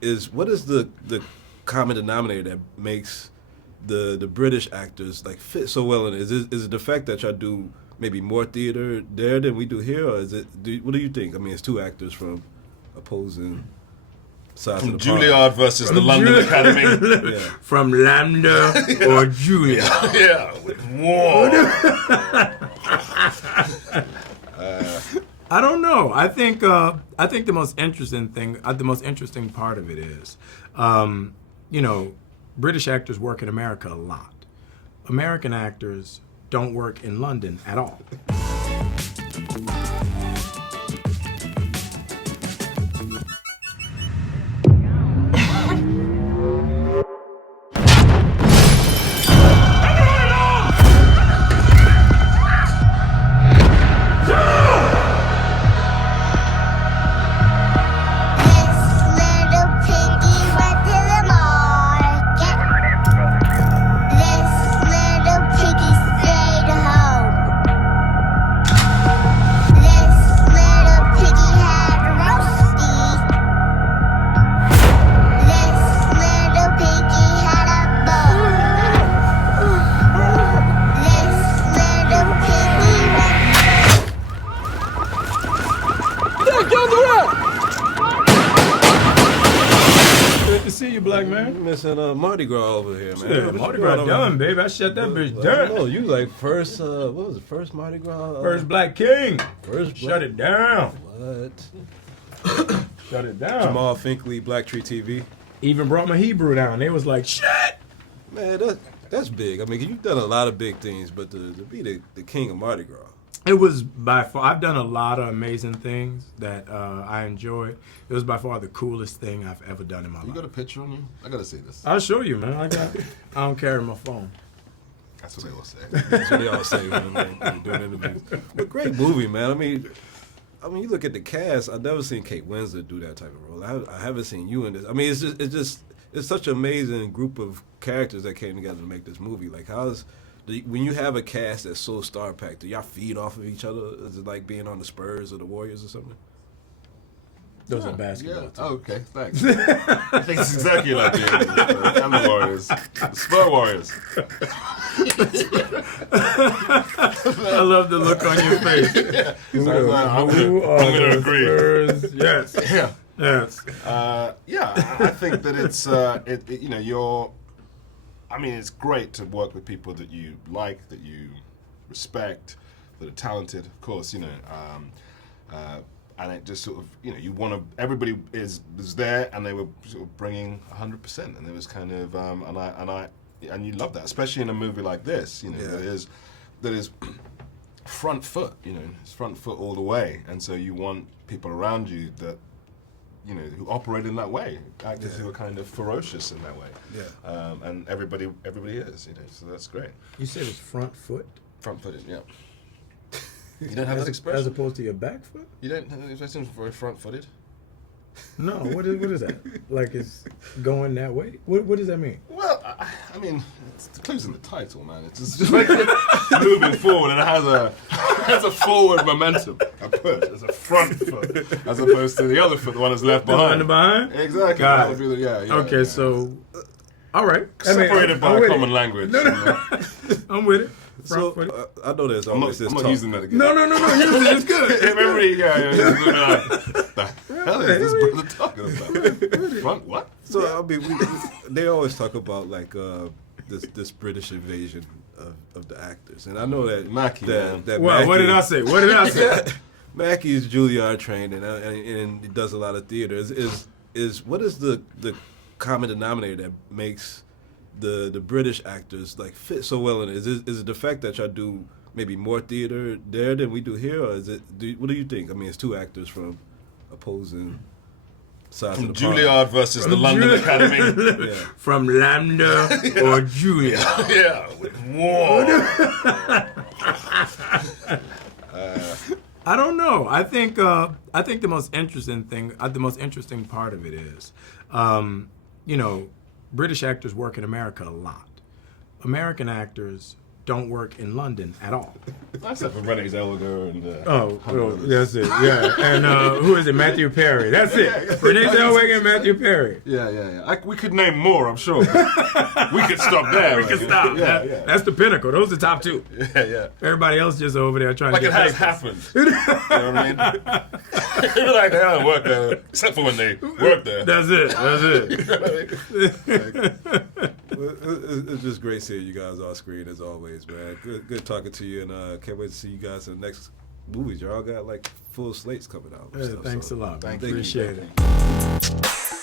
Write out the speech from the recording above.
is what is the common denominator that makes the British actors like fit so well in it? Is it the fact that y'all do maybe more theater there than we do here, or is it? What do you think? I mean, it's two actors from opposing sides of the Juilliard versus the London Academy. Yeah. From Lambda or Juilliard. Yeah, with war. I don't know. I think the most interesting thing, the most interesting part of it is, British actors work in America a lot. American actors don't work in London at all. Black man, you missing Mardi Gras over here, man. Yeah, Mardi Gras done, baby. I shut that bitch down. No, you like first. What was it? First Mardi Gras. First Black King. First. Shut it down. What? Shut it down. Jamal Finkley, Black Tree TV. Even brought my Hebrew down. They was like, shit. Man, that's big. I mean, you've done a lot of big things, but to be the king of Mardi Gras. It was by far. I've done a lot of amazing things that I enjoyed. It was by far the coolest thing I've ever done in my life. You got a picture on you? I gotta see this. I'll show you, man. I don't carry my phone. That's what they all say. That's what they all say when they're doing interviews. But great movie, man. I mean, you look at the cast. I've never seen Kate Winslet do that type of role. I haven't seen you in this. I mean, it's such an amazing group of characters that came together to make this movie. Like, when you have a cast that's so star packed, do y'all feed off of each other? Is it like being on the Spurs or the Warriors or something? Those are basketball teams. Oh, okay, thanks. I think it's exactly like I'm the Warriors. The Spur Warriors. I love the look on your face. Yeah. I'm going to agree. Spurs? Yes. Yeah. Yes. I think that it's, it's great to work with people that you like, that you respect, that are talented, of course, and it just sort of, you want to, everybody was there and they were sort of bringing 100%, and it was kind of, and you love that, especially in a movie like this, that is front foot, it's front foot all the way, and so you want people around you that, who operate in that way, actors who are kind of ferocious in that way. Yeah. And everybody is, so that's great. You said it's front foot? Front-footed, yeah. You don't have that expression? As opposed to your back foot? You don't have the expression for front-footed? No, what is that? Like it's going that way? What does that mean? Well, I mean, it's the clue's in the title, man. It's just like moving forward, and it has a forward momentum, a push. It's a front foot, as opposed to the other foot, the one that's left behind. The one behind? Exactly. Got that it. would be the, yeah. Okay, so, all right. Separated by I'm a common language. No. I'm with it. So I know there's always this I'm not talk. using that again. No. It's good. Remember, the hell is this brother talking about? Front what? So they always talk about like this British invasion of the actors, and I know that Mackie. that Well, Mackie, what did I say? Mackie's Juilliard trained and he does a lot of theater. Is what is the common denominator that makes the British actors like fit so well in it? Is it the fact that y'all do maybe more theater there than we do here, or is it? What do you think? I mean, it's two actors from opposing sides From of the Juilliard versus the London Academy. Yeah. From Lambda or Juilliard. Yeah, with war. I don't know. I think the most interesting thing, the most interesting part of it is, British actors work in America a lot. American actors don't work in London at all. Except for Renee Zellweger and. That's it. Yeah, and who is it? Matthew Perry. That's it. Renee Zellweger and Matthew Perry. Yeah. We could name more, I'm sure. We could stop there. We can stop. That's the pinnacle. Those are the top two. Yeah. Everybody else just over there trying Like to it get has papers. happened. You know what I mean? Like they don't work there, except for when they work there. That's it. It's just great seeing you guys on screen as always, man. Good talking to you, and can't wait to see you guys in the next movies. Y'all got like full slates coming out. And stuff, Thanks so. a lot. Thank you. Appreciate it.